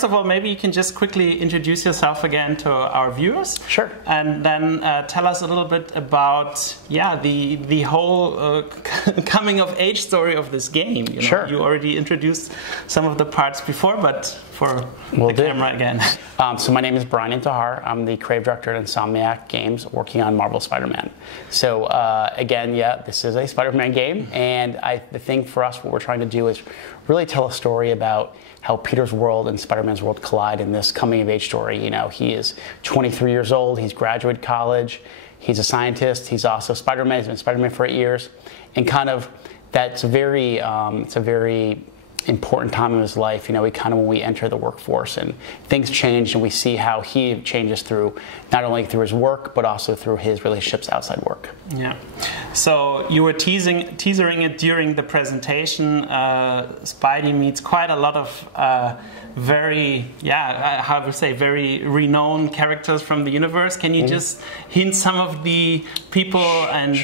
first of all, maybe you can just quickly introduce yourself again to our viewers. Sure. And then tell us a little bit about, the whole coming of age story of this game. You know, sure. You already introduced some of the parts before, but for the camera again. So my name is Bryan Intihar. I'm the creative director at Insomniac Games, working on Marvel Spider-Man. So again, this is a Spider-Man game, and the thing for us, what we're trying to do is really tell a story about how Peter's world and Spider-Man's world collide in this coming-of-age story. You know, he is 23 years old. He's graduated college. He's a scientist. He's also Spider-Man. He's been Spider-Man for 8 years, and kind of that's very it's a very important time in his life. You know, when we enter the workforce and things change, and we see how he changes through not only through his work but also through his relationships outside work. Yeah. So you were teasering it during the presentation. Spidey meets quite a lot of very renowned characters from the universe. Can you just hint some of the people and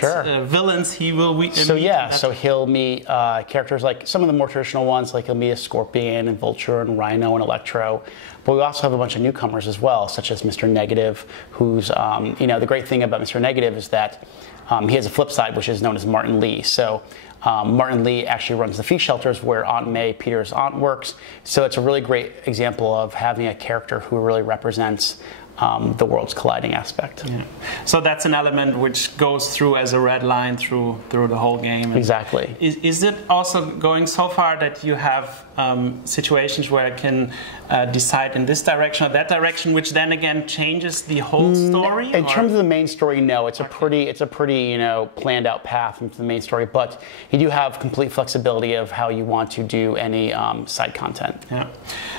villains he will meet? So he'll meet characters like some of the more traditional ones, like he'll meet a Scorpion and Vulture and Rhino and Electro. But we also have a bunch of newcomers as well, such as Mr. Negative, who's, the great thing about Mr. Negative is that he has a flip side, which is known as Martin Lee. So Martin Lee actually runs the feast shelters where Aunt May, Peter's aunt, works. So it's a really great example of having a character who really represents the world's colliding aspect. Yeah. So that's an element which goes through as a red line through the whole game. And exactly. Is it also going so far that you have situations where I can decide in this direction or that direction, which then again changes the whole story? In terms of the main story, no. It's a pretty planned out path into the main story, but you do have complete flexibility of how you want to do any side content. Yeah.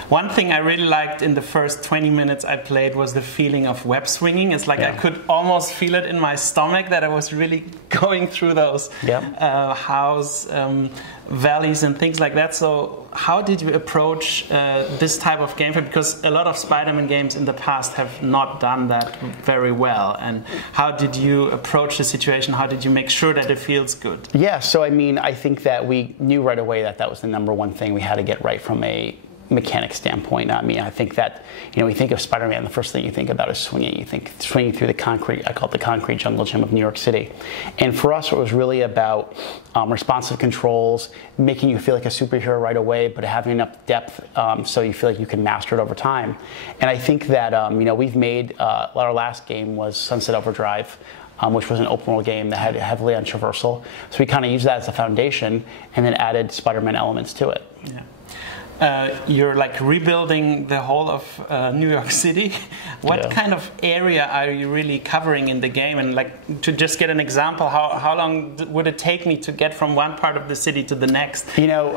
One thing I really liked in the first 20 minutes I played was the feeling of web swinging. It's like I could almost feel it in my stomach that I was really going through those house valleys and things like that. So how did you approach this type of gameplay? Because a lot of Spider-Man games in the past have not done that very well. And how did you approach the situation? How did you make sure that it feels good? Yeah, so I think that we knew right away that that was the #1 thing we had to get right from a mechanic standpoint. I think that, you think of Spider-Man, the first thing you think about is swinging. You think swinging through the concrete, I call it the concrete jungle gym of New York City. And for us, it was really about responsive controls, making you feel like a superhero right away, but having enough depth so you feel like you can master it over time. And I think that, we've made, our last game was Sunset Overdrive, which was an open world game that had heavily on traversal. So we kind of used that as a foundation and then added Spider-Man elements to it. Yeah. You're like rebuilding the whole of New York City. What kind of area are you really covering in the game? And like, to just get an example, how long would it take me to get from one part of the city to the next?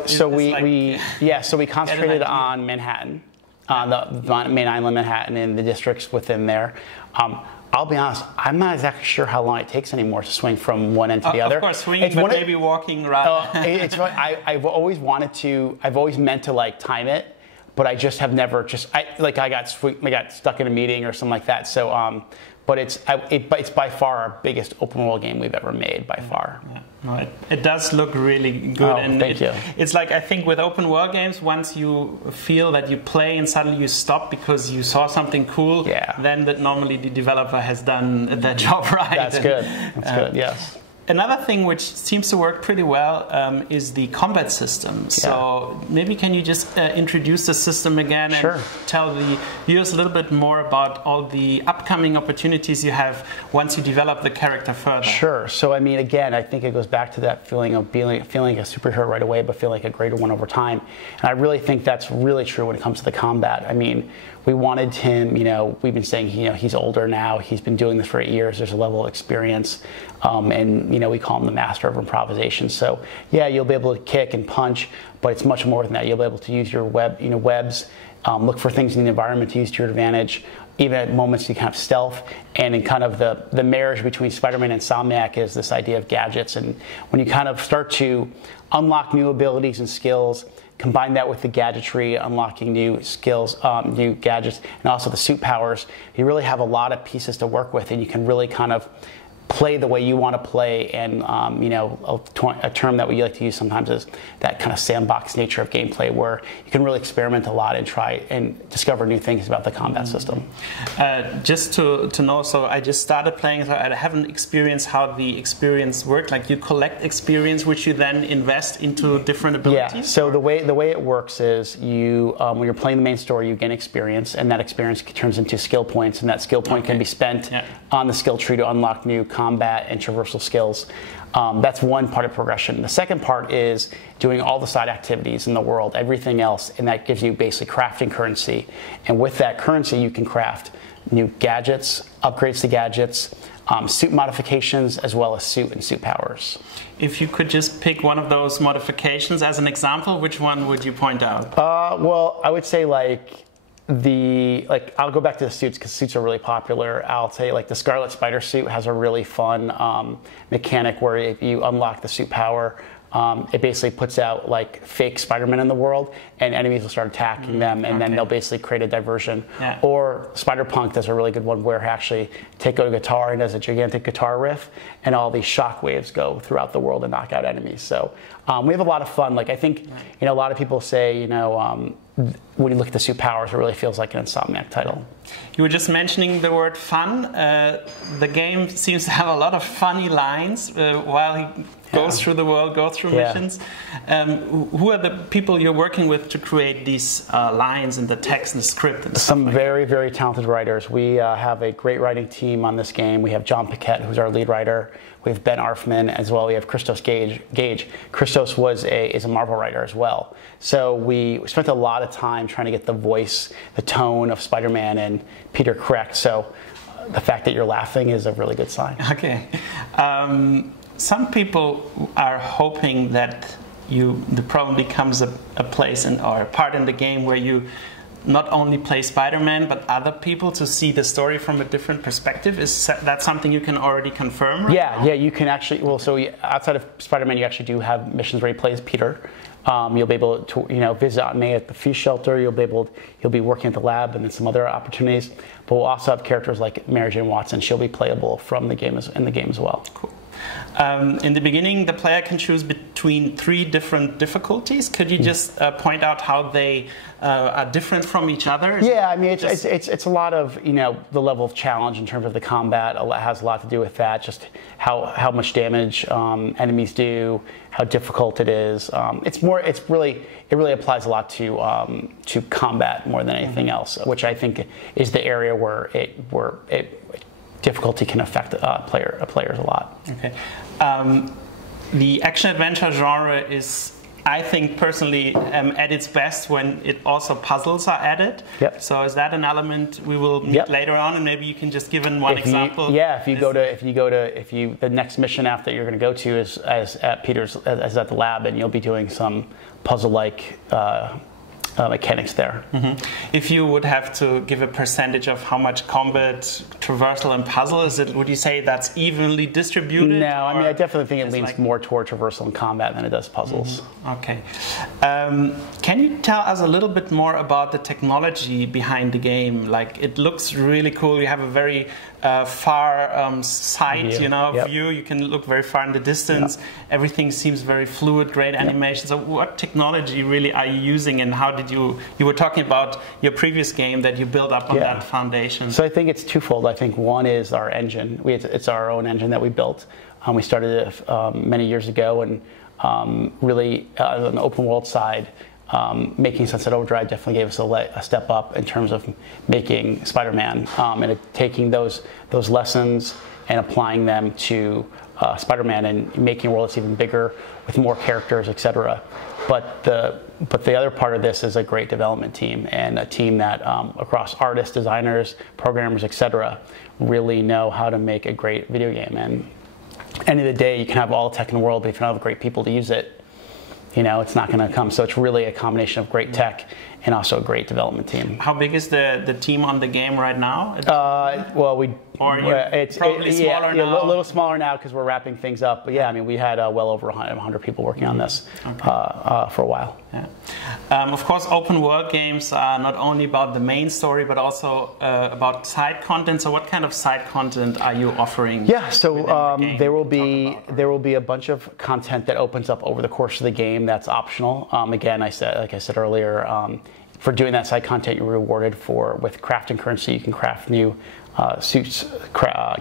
So we concentrated on Manhattan, the main island Manhattan and the districts within there. I'll be honest, I'm not exactly sure how long it takes anymore to swing from one end to the other. Of course, swinging, but maybe walking around. I've always meant to like time it, but I just have never I got stuck in a meeting or something like that. So, but it's by far our biggest open world game we've ever made, by far. Yeah. No, it does look really good. Thank you. It's like, I think with open world games, once you feel that you play and suddenly you stop because you saw something cool, then that normally the developer has done their job right. That's good. That's good, yes. Another thing which seems to work pretty well is the combat system. So maybe can you just introduce the system again and tell the viewers a little bit more about all the upcoming opportunities you have once you develop the character further? Sure. So again, I think it goes back to that feeling of feeling a superhero right away, but feeling like a greater one over time. And I really think that's really true when it comes to the combat. We wanted him, we've been saying, he's older now. He's been doing this for 8 years. There's a level of experience. And, we call him the master of improvisation. So, you'll be able to kick and punch, but it's much more than that. You'll be able to use your webs, look for things in the environment to use to your advantage. Even at moments you can have stealth. And in kind of the marriage between Spider-Man and Insomniac is this idea of gadgets. And when you kind of start to unlock new abilities and skills, combine that with the gadgetry, unlocking new skills, new gadgets, and also the suit powers, you really have a lot of pieces to work with, and you can really kind of play the way you want to play, and you know, a term that we like to use sometimes is that kind of sandbox nature of gameplay, where you can really experiment a lot and try and discover new things about the combat system. Just to know, so I just started playing, so I haven't experienced how the experience worked. Like, you collect experience, which you then invest into different abilities? Yeah, so the way it works is you, when you're playing the main story, you gain experience, and that experience turns into skill points, and that skill point can be spent on the skill tree to unlock new combat and traversal skills. That's one part of progression. The second part is doing all the side activities in the world, everything else, and that gives you basically crafting currency. And with that currency, you can craft new gadgets, upgrades to gadgets, suit modifications, as well as suit and suit powers. If you could just pick one of those modifications as an example, which one would you point out? Well, I would say I'll go back to the suits, because suits are really popular. I'll say the Scarlet spider suit has a really fun mechanic where if you unlock the suit power, it basically puts out fake Spider-Man in the world, and enemies will start attacking them, and then they'll basically create a diversion. Or Spider-Punk does a really good one where he actually takes out a guitar and does a gigantic guitar riff, and all these shock waves go throughout the world and knock out enemies. So we have a lot of fun. I think a lot of people say when you look at the suit powers, it really feels like an Insomniac title. You were just mentioning the word fun. The game seems to have a lot of funny lines while he goes through the world, goes through missions. Who are the people you're working with to create these lines and the text and the script? And Some very, very talented writers. We have a great writing team on this game. We have John Paquette, who's our lead writer. We have Ben Arfman as well. We have Christos Gage. Christos is a Marvel writer as well. So we spent a lot of time trying to get the voice, the tone of Spider-Man and Peter correct. So the fact that you're laughing is a really good sign. Okay. Some people are hoping that the problem becomes a place or a part in the game where you not only play Spider-Man, but other people to see the story from a different perspective. Is that something you can already confirm right now? Yeah, you can actually, outside of Spider-Man, you actually do have missions where you play as Peter. You'll be able to, visit Aunt May at the Feast Shelter. You'll be working at the lab, and then some other opportunities. But we'll also have characters like Mary Jane Watson. She'll be playable in the game as well. Cool. In the beginning, the player can choose between 3 different difficulties. Could you just point out how they are different from each other? It's a lot of the level of challenge in terms of the combat. It has a lot to do with that. Just how much damage enemies do, how difficult it is. It really applies a lot to combat more than anything else, which I think is the area where difficulty can affect players a lot. Okay. The action-adventure genre is, I think personally, at its best when it also puzzles are added. Yep. So is that an element we will meet later on, and maybe you can just give one example? The next mission after you're going to go to is at the lab, and you'll be doing some puzzle-like mechanics there. If you would have to give a percentage of how much combat, traversal, and puzzle would you say that's evenly distributed? No, I definitely think it leans more toward traversal and combat than it does puzzles. Okay. Can you tell us a little bit more about the technology behind the game? It looks really cool. You have a very far sight, view. You can look very far in the distance. Everything seems very fluid, great animation. So what technology really are you using, and how did you were talking about your previous game that you built up on that foundation? So I think it's twofold. I think one is our engine. It's our own engine that we built. We started it many years ago, and really on the open world side, making Sunset Overdrive definitely gave us a step up in terms of making Spider-Man, and taking those lessons and applying them to Spider-Man and making a world that's even bigger with more characters, etc. But the other part of this is a great development team, and a team that across artists, designers, programmers, etc. really know how to make a great video game. And at the end of the day, you can have all the tech in the world, but if you don't have great people to use it, it's not going to come. So it's really a combination of great tech and also a great development team. How big is the team on the game right now? Well, it's probably smaller now. A little smaller now because we're wrapping things up. But yeah, I mean, we had well over 100 people working on this for a while. Yeah. Of course, open world games are not only about the main story, but also about side content. So what kind of side content are you offering? Yeah, so there will be a bunch of content that opens up over the course of the game that's optional. Again, like I said earlier, for doing that side content, you're rewarded with crafting currency. You can craft new suits,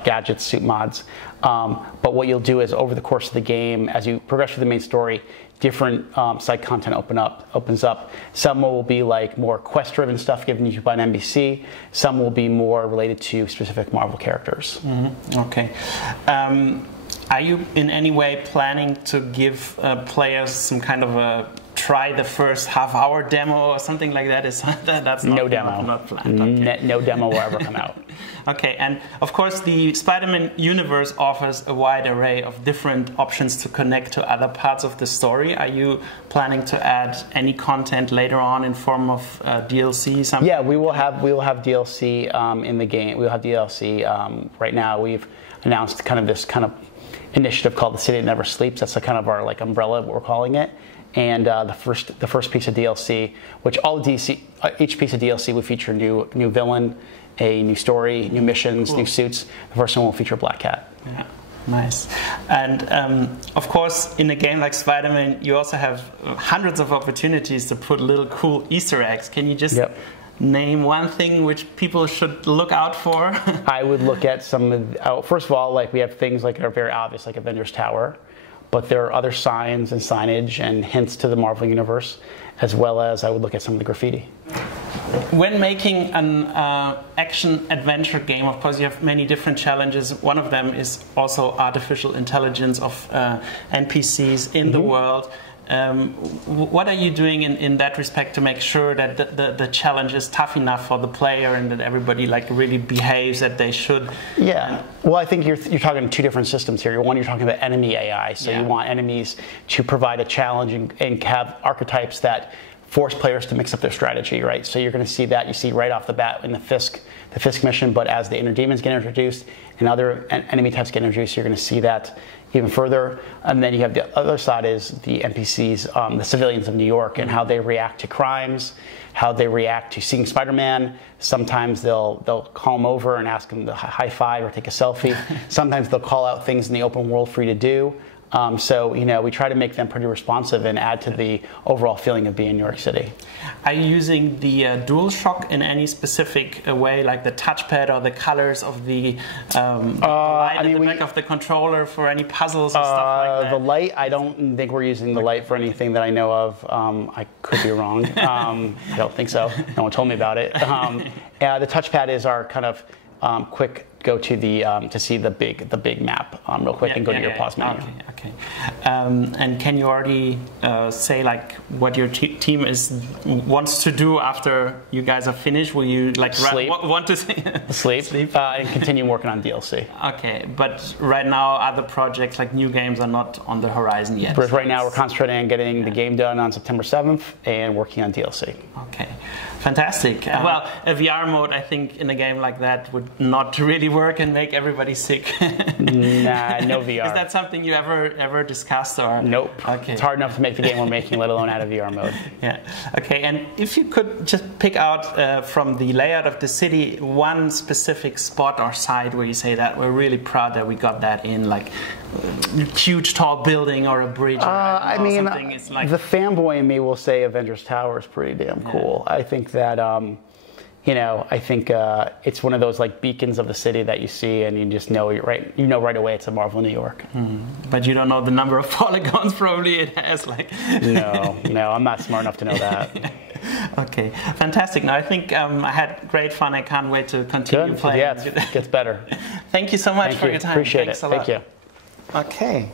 gadgets, suit mods. But what you'll do is over the course of the game, as you progress through the main story, different side content opens up. Some will be like more quest-driven stuff given to you by an NPC. Some will be more related to specific Marvel characters. Mm-hmm. Okay. Are you in any way planning to give players some kind of a try the first half-hour demo or something like that? That's not, no demo. Not planned. Okay. No demo will ever come out. Okay, and of course the Spider-Man universe offers a wide array of different options to connect to other parts of the story. Are you planning to add any content later on in form of DLC? Something? Yeah, we will have DLC in the game. We'll have DLC. Right now, we've announced this initiative called The City That Never Sleeps. That's kind of our umbrella, what we're calling it. And the first piece of DLC, which each piece of DLC will feature a new villain, a new story, new missions, new suits. The first one will feature Black Cat. Yeah, nice. And of course, in a game like Spider-Man, you also have hundreds of opportunities to put little cool Easter eggs. Can you just name one thing which people should look out for? I would look at some of first of all, we have things that are very obvious, like Avengers Tower. But there are other signs and signage and hints to the Marvel Universe, as well as I would look at some of the graffiti. When making an action-adventure game, of course, you have many different challenges. One of them is also artificial intelligence of NPCs in the world. What are you doing in that respect to make sure that the challenge is tough enough for the player and that everybody really behaves that they should? Yeah. Well, I think you're talking two different systems here. One, you're talking about enemy AI. So you want enemies to provide a challenge and have archetypes that force players to mix up their strategy, right? So you're going to see that. You see right off the bat in the Fisk mission, but as the inner demons get introduced and other enemy types get introduced, you're going to see that even further. And then you have the other side is the NPCs, the civilians of New York, and how they react to crimes, how they react to seeing Spider-Man. Sometimes they'll call him over and ask him to high five or take a selfie. Sometimes they'll call out things in the open world for you to do. So, we try to make them pretty responsive and add to the overall feeling of being in New York City. Are you using the DualShock in any specific way, like the touchpad or the colors of the light at the back of the controller for any puzzles or stuff like that? The light, I don't think we're using the light for anything that I know of. I could be wrong. I don't think so. No one told me about it. The touchpad is our kind of quick go to the to see the big map real quick and go to your pause menu. Okay. And can you already say what your team wants to do after you guys are finished? Will you sleep? Want to sleep and continue working on DLC? Okay, but right now other projects like new games are not on the horizon yet. But right now we're concentrating on getting the game done on September 7th and working on DLC. Okay, fantastic. Well, a VR mode I think in a game like that would not really work and make everybody sick. Nah, no VR. Is that something you ever discussed or? Nope. Okay. It's hard enough to make the game we're making, let alone out of VR mode. Yeah. Okay. And if you could just pick out from the layout of the city one specific spot or site where you say that we're really proud that we got that in, like a huge tall building or a bridge. I mean, the fanboy in me will say Avengers Tower is pretty damn cool. I think that. It's one of those beacons of the city that you see, and you just know right away it's a Marvel New York. But you don't know the number of polygons probably it has. No, I'm not smart enough to know that. Okay, fantastic. Now I think I had great fun. I can't wait to continue playing. Yeah, it gets better. Thank you so much for your time. Appreciate Thanks it. a lot. Thank you. Okay.